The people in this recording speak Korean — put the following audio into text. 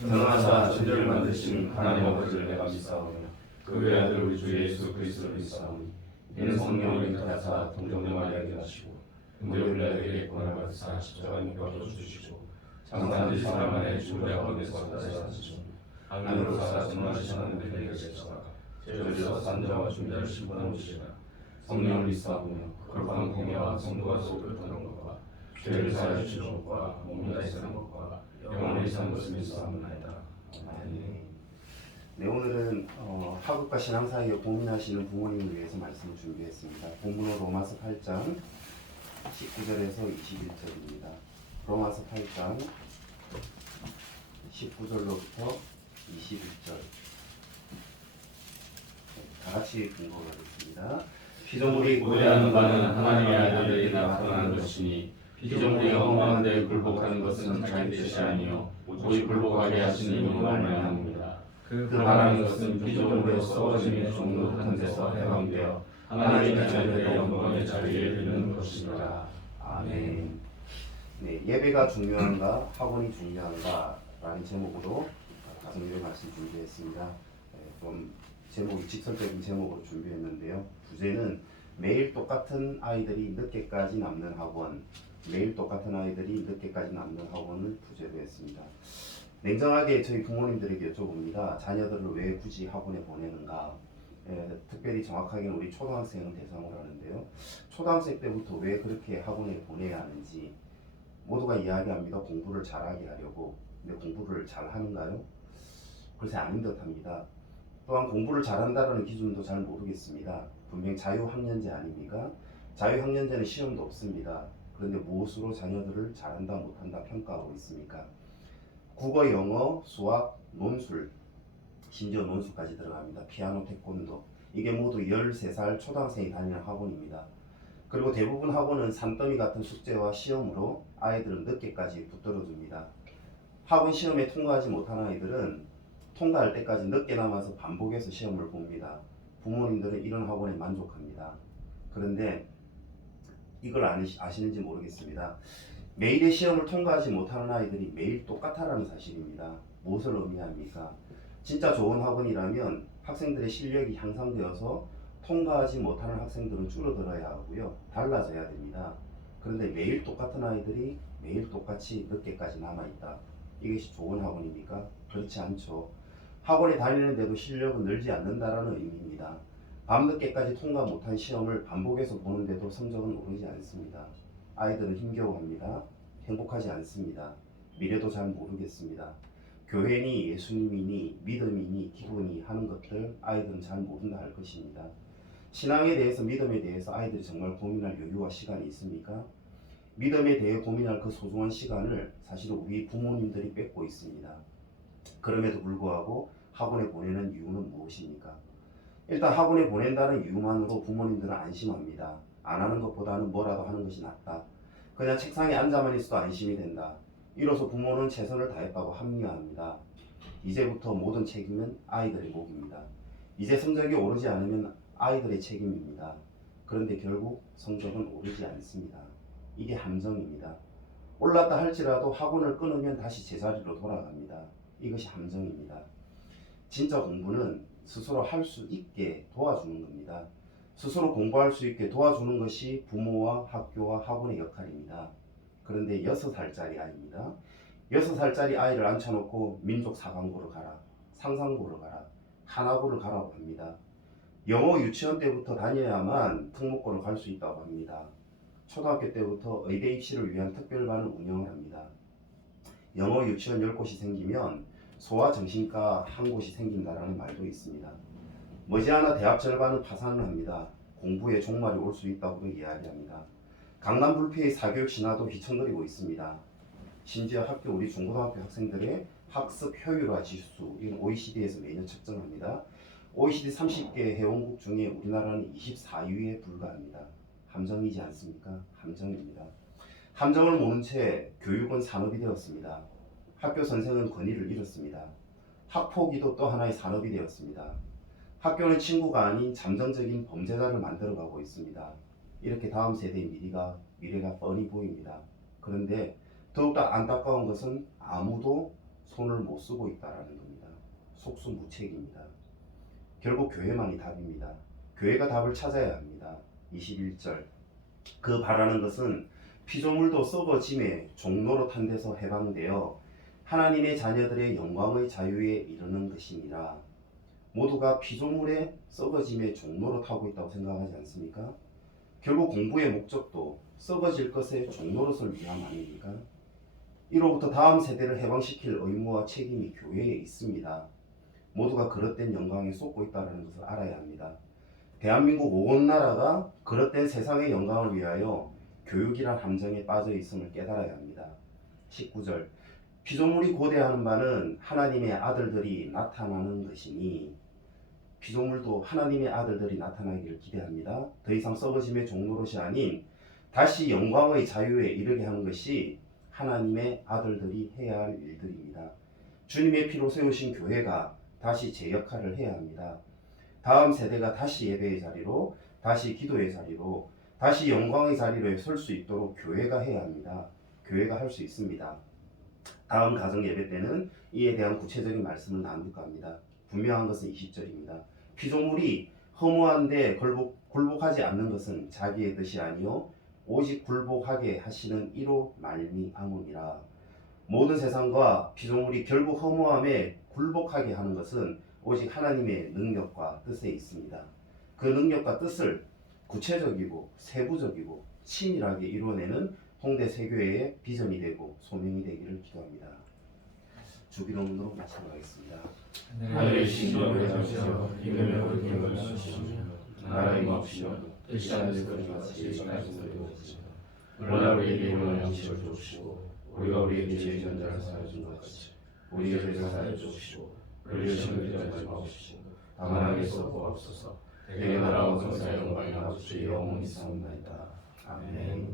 전능하사 저희를 만드신 하나님 아버지를 내가 믿사오며 그 외아들 우리 주 예수 그리스도를 믿사오니 이는 성령을 인도하사 동정녀 마리아에게 하시고 근데 우리에게 구원을 받으사 십자가에 못 박혀 주시고 장사한 지 사람 안에 죽음의 가운데서 다시 사시고 하늘로 사 전능하신 하나님의 은혜를 제쳐다가 저희로서 산자와 중자를 심판하시리라. 성령을 믿사오며 거룩한 공예와 성도가 속을 터는 것과 죄를 사하여 주시는 것과 몸이 다시 사는 것과 영원히 사는 것을 믿사옵나이다. 아멘. 네, 오늘은 학업과 신앙 사이에 고민하시는 부모님을 위해서 말씀을 준비했습니다. 본문은 로마서 8장 19절에서 21절입니다. 로마서 8장 19절로부터 21절 다 같이 공부하겠습니다. 피조물이 고대하는 바는 하나님의 아들에게 나타나는 것이니 피조물이 허망한데 굴복하는 것은 자기 뜻이 아니요 오직 굴복하게 하신 이로 말미암습니다. 그 바라는 것은 피조물로 썩어짐의 종로 같은 데서 해방되어 하나님의 자녀들의 영광의 자리에 이르는 것이니라. 아멘. 네, 예배가 중요한가 학원이 중요한가 라는 제목으로 가정예배 말씀 준비했습니다. 좀 제목이 직설적인 제목으로 준비했는데요. 주제는 매일 똑같은 아이들이 늦게까지 남는 학원, 매일 똑같은 아이들이 늦게까지 남는 학원을 부제로 했습니다. 냉정하게 저희 부모님들에게 여쭤봅니다. 자녀들을 왜 굳이 학원에 보내는가? 특별히 정확하게는 우리 초등학생을 대상으로 하는데요. 초등학생 때부터 왜 그렇게 학원에 보내야 하는지 모두가 이야기합니다. 공부를 잘하게 하려고. 근데 공부를 잘하는가요? 글쎄 아닌 듯합니다. 또한 공부를 잘한다는 기준도 잘 모르겠습니다. 분명 자유학년제 아닙니까? 자유학년제는 시험도 없습니다. 그런데 무엇으로 자녀들을 잘한다 못한다 평가하고 있습니까? 국어, 영어, 수학, 논술, 심지어 논술까지 들어갑니다. 피아노, 태권도. 이게 모두 13살 초등학생이 다니는 학원입니다. 그리고 대부분 학원은 산더미 같은 숙제와 시험으로 아이들은 늦게까지 붙들어줍니다. 학원 시험에 통과하지 못한 아이들은 통과할 때까지 늦게 남아서 반복해서 시험을 봅니다. 부모님들은 이런 학원에 만족합니다. 그런데 이걸 아시는지 모르겠습니다. 매일의 시험을 통과하지 못하는 아이들이 매일 똑같다라는 사실입니다. 무엇을 의미합니까? 진짜 좋은 학원이라면 학생들의 실력이 향상되어서 통과하지 못하는 학생들은 줄어들어야 하고요. 달라져야 됩니다. 그런데 매일 똑같은 아이들이 매일 똑같이 늦게까지 남아있다. 이것이 좋은 학원입니까? 그렇지 않죠. 학원에 다니는데도 실력은 늘지 않는다라는 의미입니다. 밤늦게까지 통과 못한 시험을 반복해서 보는데도 성적은 오르지 않습니다. 아이들은 힘겨워합니다. 행복하지 않습니다. 미래도 잘 모르겠습니다. 교회니 예수님이니 믿음이니 기도니 하는 것들 아이들은 잘 모른다 할 것입니다. 신앙에 대해서 믿음에 대해서 아이들이 정말 고민할 여유와 시간이 있습니까? 믿음에 대해 고민할 그 소중한 시간을 사실 우리 부모님들이 뺏고 있습니다. 그럼에도 불구하고 학원에 보내는 이유는 무엇입니까? 일단 학원에 보낸다는 이유만으로 부모님들은 안심합니다. 안 하는 것보다는 뭐라도 하는 것이 낫다. 그냥 책상에 앉아만 있어도 안심이 된다. 이로써 부모는 최선을 다했다고 합리화합니다. 이제부터 모든 책임은 아이들의 몫입니다. 이제 성적이 오르지 않으면 아이들의 책임입니다. 그런데 결국 성적은 오르지 않습니다. 이게 함정입니다. 올랐다 할지라도 학원을 끊으면 다시 제자리로 돌아갑니다. 이것이 함정입니다. 진짜 공부는 스스로 할 수 있게 도와주는 겁니다. 스스로 공부할 수 있게 도와주는 것이 부모와 학교와 학원의 역할입니다. 그런데 6살짜리 아이입니다. 6살짜리 아이를 앉혀놓고 민족 4강고를 가라, 상상고를 가라, 하나고를 가라고 합니다. 영어 유치원 때부터 다녀야만 특목고를 갈 수 있다고 합니다. 초등학교 때부터 의대 입시를 위한 특별반을 운영을 합니다. 영어 유치원 10곳이 생기면 소아정신과 한 곳이 생긴다라는 말도 있습니다. 머지않아 대학 절반은 파산을 합니다. 공부에 종말이 올 수 있다고 이야기합니다. 강남 불패의 사교육 신화도 휘청거리고 있습니다. 심지어 우리 중고등학교 학생들의 학습 효율화 지수, 이건 OECD에서 매년 측정합니다. OECD 30개 회원국 중에 우리나라는 24위에 불과합니다. 함정이지 않습니까? 함정입니다. 함정을 모른 채 교육은 산업이 되었습니다. 학교 선생은 권위를 잃었습니다. 학폭위도 또 하나의 산업이 되었습니다. 학교는 친구가 아닌 잠정적인 범죄자를 만들어가고 있습니다. 이렇게 다음 세대의 미래가 뻔히 보입니다. 그런데 더욱더 안타까운 것은 아무도 손을 못 쓰고 있다라는 겁니다. 속수무책입니다. 결국 교회만이 답입니다. 교회가 답을 찾아야 합니다. 21절 그 바라는 것은 피조물도 썩어짐의 종로로 탄 데서 해방되어 하나님의 자녀들의 영광의 자유에 이르는 것이니라. 모두가 피조물의 썩어짐의 종로로 타고 있다고 생각하지 않습니까? 결국 공부의 목적도 썩어질 것의 종로릇을 위함 아닙니까? 이로부터 다음 세대를 해방시킬 의무와 책임이 교회에 있습니다. 모두가 그릇된 영광에 쏟고 있다는 것을 알아야 합니다. 대한민국 온 나라가 그릇된 세상의 영광을 위하여 교육이란 함정에 빠져 있음을 깨달아야 합니다. 19절 피조물이 고대하는 바는 하나님의 아들들이 나타나는 것이니 피조물도 하나님의 아들들이 나타나기를 기대합니다. 더 이상 썩어짐의 종노릇이 아닌 다시 영광의 자유에 이르게 하는 것이 하나님의 아들들이 해야 할 일들입니다. 주님의 피로 세우신 교회가 다시 제 역할을 해야 합니다. 다음 세대가 다시 예배의 자리로, 다시 기도의 자리로, 다시 영광의 자리로 설 수 있도록 교회가 해야 합니다. 교회가 할 수 있습니다. 다음 가정 예배 때는 이에 대한 구체적인 말씀을 나눌까 합니다. 분명한 것은 20절입니다. 피조물이 허무한데 굴복하지 않는 것은 자기의 뜻이 아니요 오직 굴복하게 하시는 이로 말미암음이라. 모든 세상과 피조물이 결국 허무함에 굴복하게 하는 것은 오직 하나님의 능력과 뜻에 있습니다. 그 능력과 뜻을 구체적이고 세부적이고 치밀하게 이루어내는 홍대 세교회의 비전이 되고 소명이 되기를 기도합니다. 주기도문으로 마치겠습니다. 하늘의 신령을 하시어 이름을 올리는 것이시며 나라의 마옵시며 뜻이 하늘에서 같이 땅에서도 이루어지며 오늘 우리에게 일용할 양식을 주시고 우리가 우리에게 죄 지은 자를 사하여 준 것 같이 우리의 죄를 사하여 주시고 우리를 시험에 들지 마옵시고 다만 악에서 구하옵소서. 대개 나라와 권세와 영광이 아버지 영원히 있사옵나이다. 아멘.